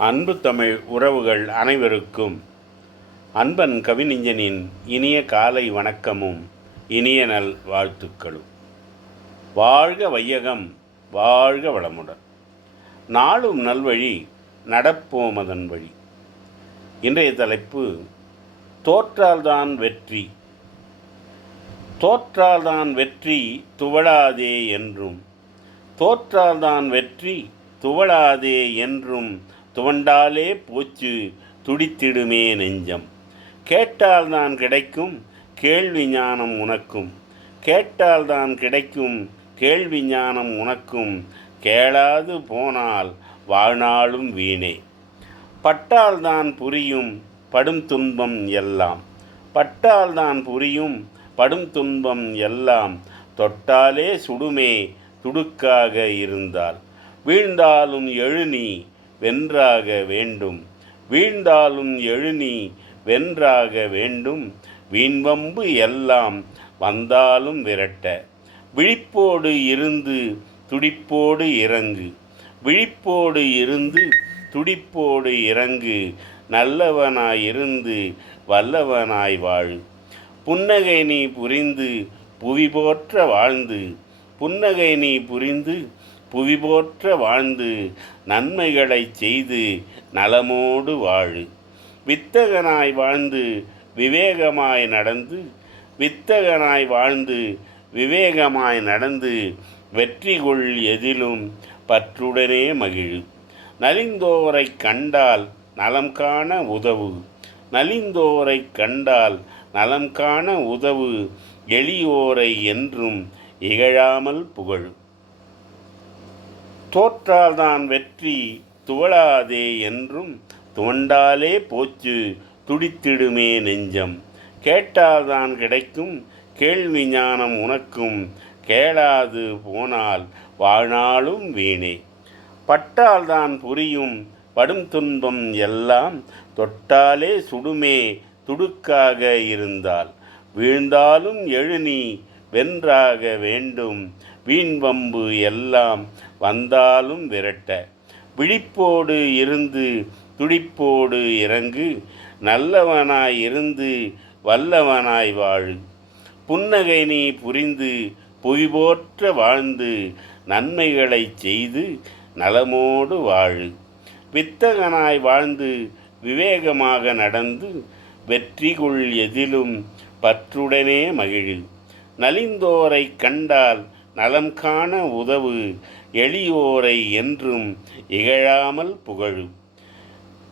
அன்பு தமிழ் உறவுகள் அனைவருக்கும் அன்பன் கவிஞனின் இனிய காலை வணக்கமும் இனிய நல் வாழ்த்துக்களும். வாழ்க வையகம் வாழ்க வளமுடன். நாளும் நல்வழி நடப்போம் அதன் வழி. இன்றைய தலைப்பு தோற்றால்தான் வெற்றி. தோற்றால்தான் வெற்றி துவளாதே என்றும் தோற்றால்தான் வெற்றி துவளாதே என்றும் துவண்டாலே போச்சு துடித்திடுமே நெஞ்சம். கேட்டால்தான் கிடைக்கும் கேள்வி ஞானம் உனக்கும். கேட்டால்தான் கிடைக்கும் கேள்வி ஞானம் உனக்கும். கேளாது போனால் வாழ்நாளும் வீணே. பட்டால்தான் புரியும் படும் துன்பம் எல்லாம். பட்டால்தான் புரியும் படும் துன்பம் எல்லாம். தொட்டாலே சுடுமே துடுக்காக இருந்தால். வீழ்ந்தாலும் எழுநீ வென்றாக வேண்டும். வீழ்ந்தாலும் எழுநி வென்றாக வேண்டும். வீண்வம்பு எல்லாம் வந்தாலும் விரட்ட. விழிப்போடு இருந்து துடிப்போடு இறங்கு. விழிப்போடு இருந்து துடிப்போடு இறங்கு. நல்லவனாயிருந்து வல்லவனாய் வாழு. புன்னகை நீ புரிந்து புவி போற்ற வாழ்ந்து. புன்னகை நீ புரிந்து புவி போற்ற வாழ்ந்து நன்மைகளைச் செய்து நலமோடு வாழு. வித்தகனாய் வாழ்ந்து விவேகமாய் நடந்து வித்தகனாய் வாழ்ந்து விவேகமாய் நடந்து வெற்றி கொள் எதிலும் பற்றுடனே மகிழு. நலிந்தோரைக் கண்டால் நலம் காண உதவு. நலிந்தோரைக் கண்டால் நலம் காண உதவு. எளியோரை என்றும் இகழாமல் புகழும் தோற்றால்தான் வெற்றி துவளாதே என்றும் துவண்டாலே போச்சு துடித்திடுமே நெஞ்சம். கேட்டால்தான் கிடைக்கும் கேள்வி ஞானம் உனக்கும். கேளாது போனால் வாழ்நாளும் வீணே. பட்டால்தான் புரியும் படும் துன்பம் எல்லாம் தொட்டாலே சுடுமே துடுக்காக இருந்தால். வீழ்ந்தாலும் எழுநி வென்றாக வேண்டும் வீண்வம்பு எல்லாம் வந்தாலும் விரட்ட. விழிப்போடு இருந்து துடிப்போடு இறங்கு. நல்லவனாய் இருந்து வல்லவனாய் வாழு. புன்னகை நீ புரிந்து பொய் போற்ற வாழ்ந்து நன்மைகளைச் செய்து நலமோடு வாழு. வித்தகனாய் வாழ்ந்து விவேகமாக நடந்து வெற்றி கொள் எதிலும் பற்றுடனே மகிழு. நலிந்தோரை கண்டால் நலம் காண உதவு எளியோரை என்றும் இகழாமல் புகழு.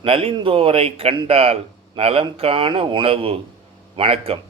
நலிந்தோரை கண்டால் நலம் காண உணவு. வணக்கம்.